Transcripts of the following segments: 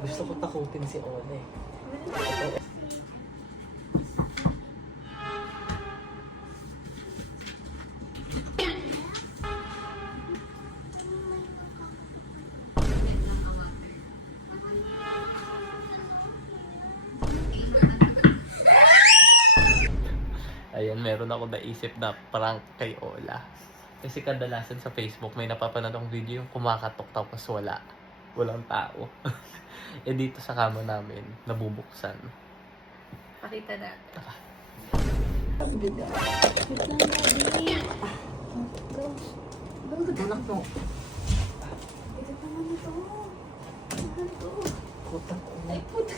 Gusto ko takutin si Ola eh. Ayan, meron ako naisip na prank kay Ola. Kasi kadalasan sa Facebook may napapanood akong video yung kumakatok tapos walang tao. Eh dito sa kama namin, nabubuksan. Pakita natin. Anak mo. Ito naman ito. Mahal to. Putang ina. Ay, puta.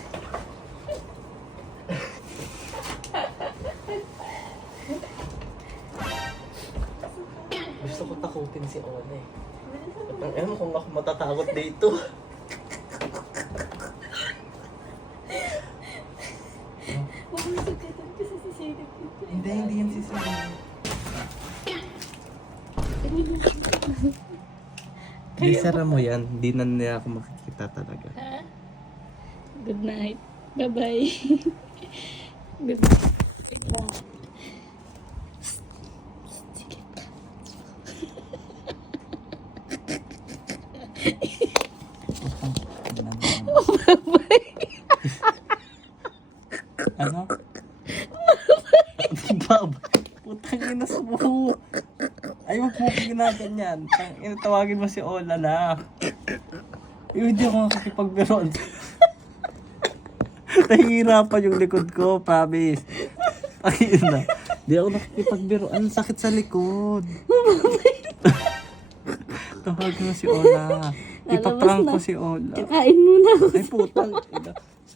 Gusto ko takutin si Ola eh. Ewan kung ako matatakot dito. Mamusog ka doon kasi sisilip ito. Hindi yan sisilip. Hindi, sara mo yan. Hindi na nila ako makikita talaga. Ha? Good night. Bye-bye. Good night. Sige. Ano? Bab, putang ina sa buho. Ay, wag mo ginaganyan. Tawagin mo si Ola na. Hindi ako makakipagbiron. Nahihirapan yung likod ko, promise. Ay, na. Di ako nakikipagbiro. Ang sakit sa likod. Tawagin mo si Ola. Ipaprank ko si Ola. Kakain muna ako. Ay, putang ina.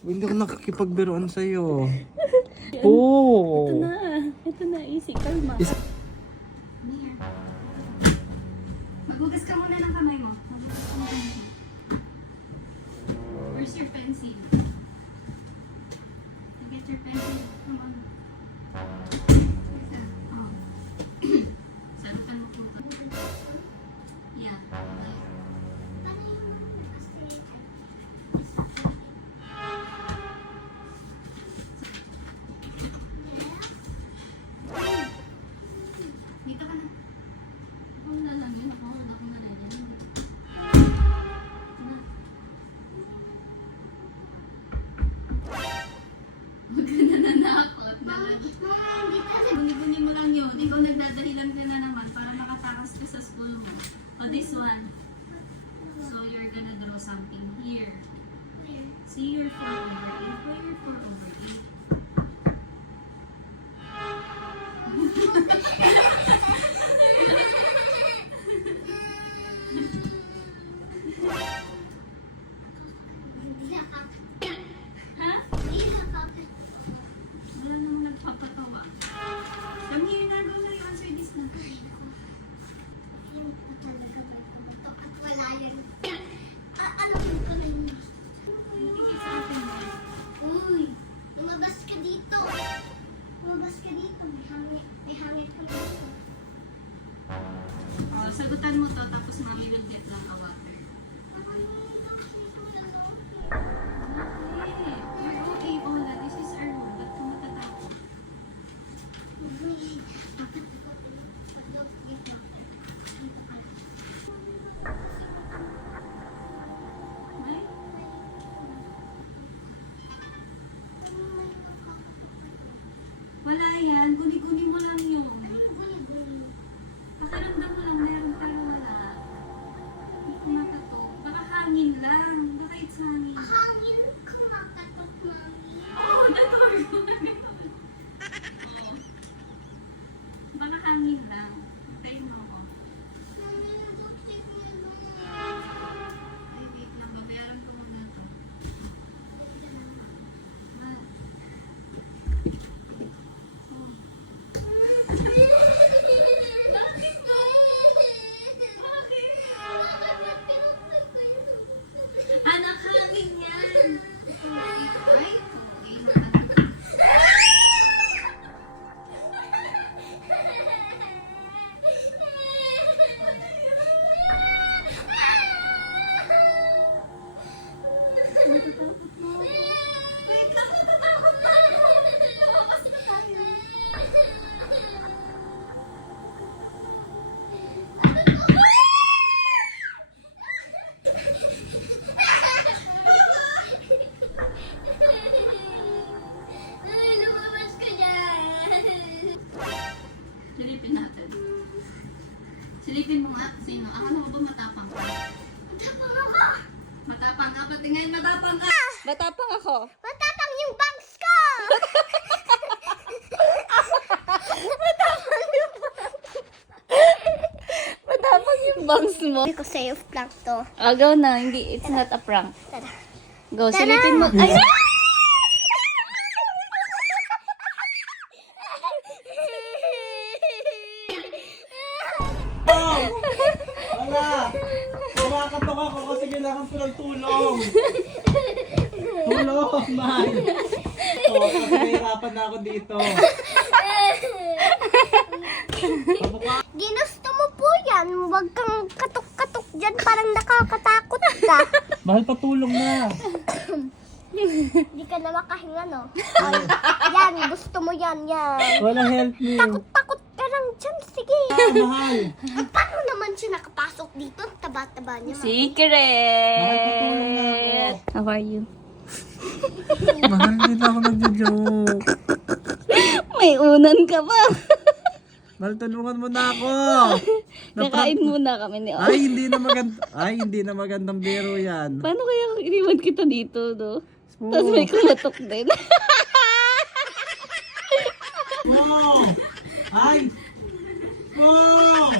Hindi ako nakikipagbiroan sa'yo. Oo. Ito na. Ito na. Easy. Kalma. Maghugas ka muna ng kamay mo. Where's your pencil? Get your pencil. Come on. Oh. Salutan mo po ito. Yeah. Dito ka na. Ako na lang yun. Ako na lang yan. Huwag ka na nanakot. Buni-buni mo lang yun. Ikaw nagdadahilan ka na naman para makatakas ka sa school mo. O this one. So you're gonna draw something here. See your 4/8. Why your 4/8? Ha? Wala namang nagpapatawa. Come here na. Go na yung answer this na. Ano yung kamay Natatakot mo. Wait lang, natatakot na. Lumabas na tayo. Ay, lumabas ka dyan. Silipin natin. Silipin mo nga. Sino? Akala ko ba matapang ka? Matapang ako. Matapang ka? Pati ngayon matapang ka. Matapang ako. Matapang yung bangs ko. Matapang yung bangs mo. Hindi ko safe prank to. Go na. Hindi. It's not a prank. Tara. Go. Tara. Silipin mo. Ay! Wala! Kumakatok ako kasi kailangan ko ng tulong. Tulong, man! Oo, kasi nahihirapan na ako dito. Ginusto mo po yan. Huwag kang katok-katok dyan. Parang nakakatakot ka. Mahal pa tulong na. Hindi ka na makahinga, no? Ay, yan, gusto mo yan, yan. Wala help me. Takot-takot ka lang dyan. Sige. Mahal. Paano naman siya nakapasok dito? Taba-taba niya. Secret! Mahal pa tulong na ako. How are you? Mahal, hindi na ako nagjo-joke. May unan ka pa. Mahal, tulungan mo na ako. Nakain muna kami ni Ay, hindi na magandang biro yan. Paano kaya kung iniwan kita dito, no? Oo. Tapos may kumatok din. Wow! Ay! Wow!